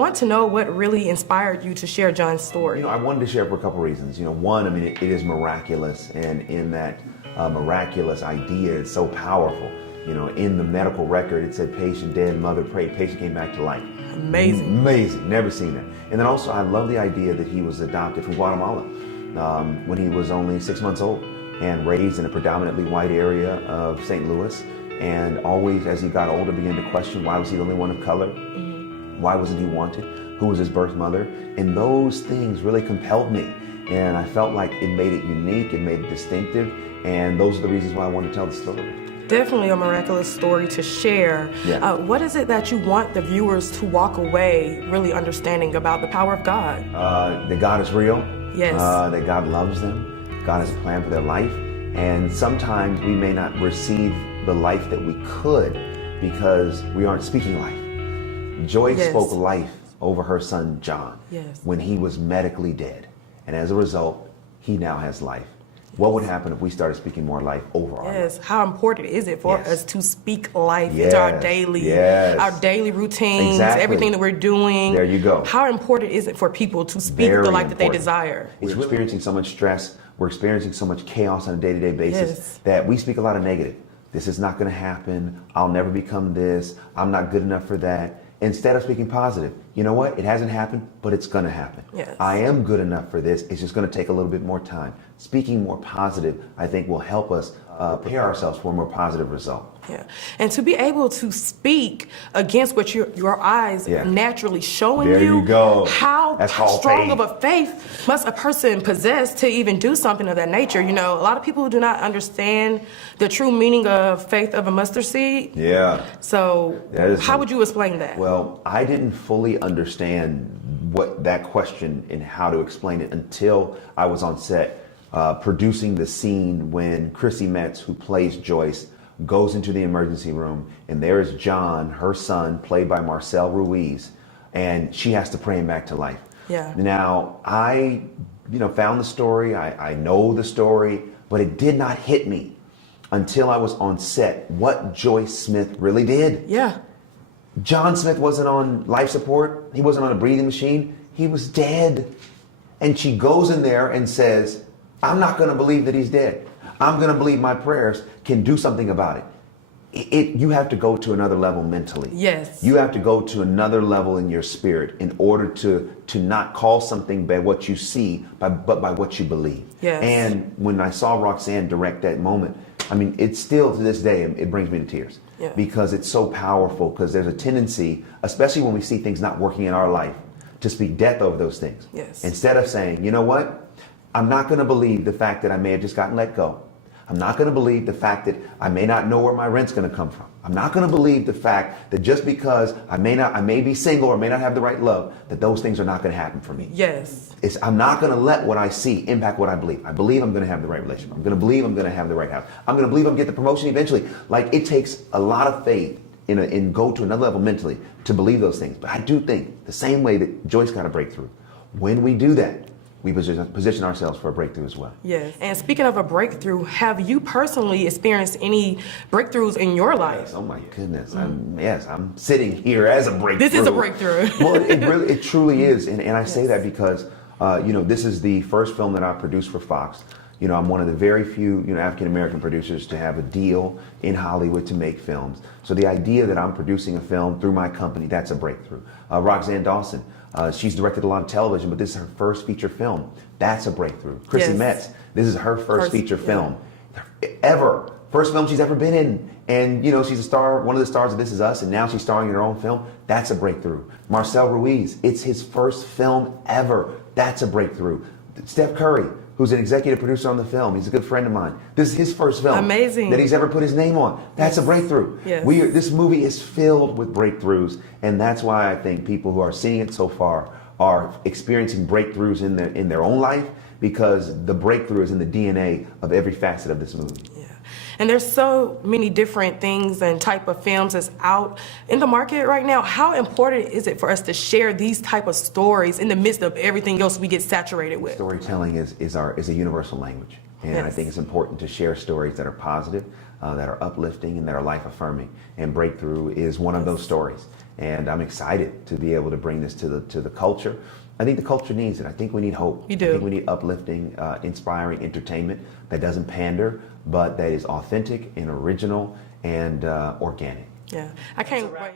Want to know what really inspired you to share John's story. I wanted to share it for a couple reasons. One, I mean, it is miraculous, and in that miraculous idea, it's so powerful. In the medical record, it said patient dead, mother prayed, patient came back to life. Amazing. Amazing, never seen that. And then also, I love the idea that he was adopted from Guatemala when he was only 6 months old and raised in a predominantly white area of St. Louis. And always, as he got older, began to question, why was he the only one of color? Why wasn't he wanted? Who was his birth mother? And those things really compelled me. And I felt like it made it unique, it made it distinctive. And those are the reasons why I want to tell the story. Definitely a miraculous story to share. Yeah. What is it that you want the viewers to walk away really understanding about the power of God? That God is real. Yes. That God loves them. God has a plan for their life. And sometimes we may not receive the life that we could because we aren't speaking life. Joy spoke life over her son John when he was medically dead. And as a result, he now has life. What would happen if we started speaking more life over our life? How important is it for us to speak life into our daily routines, everything that we're doing? There you go. How important is it for people to speak the life that they desire? We're experiencing so much stress. We're experiencing so much chaos on a day-to-day basis that we speak a lot of negative. This is not going to happen. I'll never become this. I'm not good enough for that. Instead of speaking positive, you know what? It hasn't happened, but it's going to happen. Yes. I am good enough for this. It's just going to take a little bit more time. Speaking more positive, I think, will help us prepare ourselves for a more positive result. Yeah, and to be able to speak against what your eyes naturally showing there you go. How strong faith. of a faith must a person possess to even do something of that nature? A lot of people do not understand the true meaning of faith of a mustard seed. Yeah. So how would you explain that? Well, I didn't fully understand what that question and how to explain it until I was on set producing the scene when Chrissy Metz, who plays Joyce, goes into the emergency room, and there is John, her son, played by Marcel Ruiz, and she has to pray him back to life. Yeah. Now, I found the story, I know the story, but it did not hit me until I was on set what Joyce Smith really did. Yeah. John Smith wasn't on life support, he wasn't on a breathing machine, he was dead. And she goes in there and says, I'm not going to believe that he's dead. I'm going to believe my prayers can do something about it. You have to go to another level mentally. Yes. You have to go to another level in your spirit in order to not call something by what you see, but by what you believe. Yes. And when I saw Roxanne direct that moment, I mean, it's still to this day, it brings me to tears. Yeah. Because it's so powerful, because there's a tendency, especially when we see things not working in our life, to speak death over those things. Yes. Instead of saying, you know what? I'm not going to believe the fact that I may have just gotten let go. I'm not going to believe the fact that I may not know where my rent's going to come from. I'm not going to believe the fact that just because I may be single or may not have the right love, that those things are not going to happen for me. Yes. I'm not going to let what I see impact what I believe. I believe I'm going to have the right relationship. I'm going to believe I'm going to have the right house. I'm going to believe I'm going to get the promotion eventually. Like, it takes a lot of faith in go to another level mentally to believe those things. But I do think the same way that Joyce got a breakthrough, when we do that, we position ourselves for a breakthrough as well. Yes. And speaking of a breakthrough, have you personally experienced any breakthroughs in your life? Yes. Oh my goodness. I'm sitting here as a breakthrough. This is a breakthrough. Well, it truly is. And I say that because, this is the first film that I produced for Fox. I'm one of the very few, African-American producers to have a deal in Hollywood to make films. So the idea that I'm producing a film through my company, that's a breakthrough. Roxanne Dawson, she's directed a lot of television, but this is her first feature film. That's a breakthrough. Chrissy Metz, this is her first feature film ever. First film she's ever been in. And, she's a star, one of the stars of This Is Us, and now she's starring in her own film. That's a breakthrough. Marcel Ruiz, it's his first film ever. That's a breakthrough. Steph Curry, who's an executive producer on the film. He's a good friend of mine. This is his first film that he's ever put his name on. That's a breakthrough. Yes. This movie is filled with breakthroughs, and that's why I think people who are seeing it so far are experiencing breakthroughs in their own life, because the breakthrough is in the DNA of every facet of this movie. Yeah. And there's so many different things and type of films that's out in the market right now. How important is it for us to share these type of stories in the midst of everything else we get saturated with? Storytelling is a universal language. And I think it's important to share stories that are positive, that are uplifting, and that are life affirming. And Breakthrough is one of those stories. and I'm excited to be able to bring this to the culture. I think the culture needs it. I think we need hope. You do. I think we need uplifting, inspiring entertainment that doesn't pander, but that is authentic and original and organic. Yeah, I can't wait.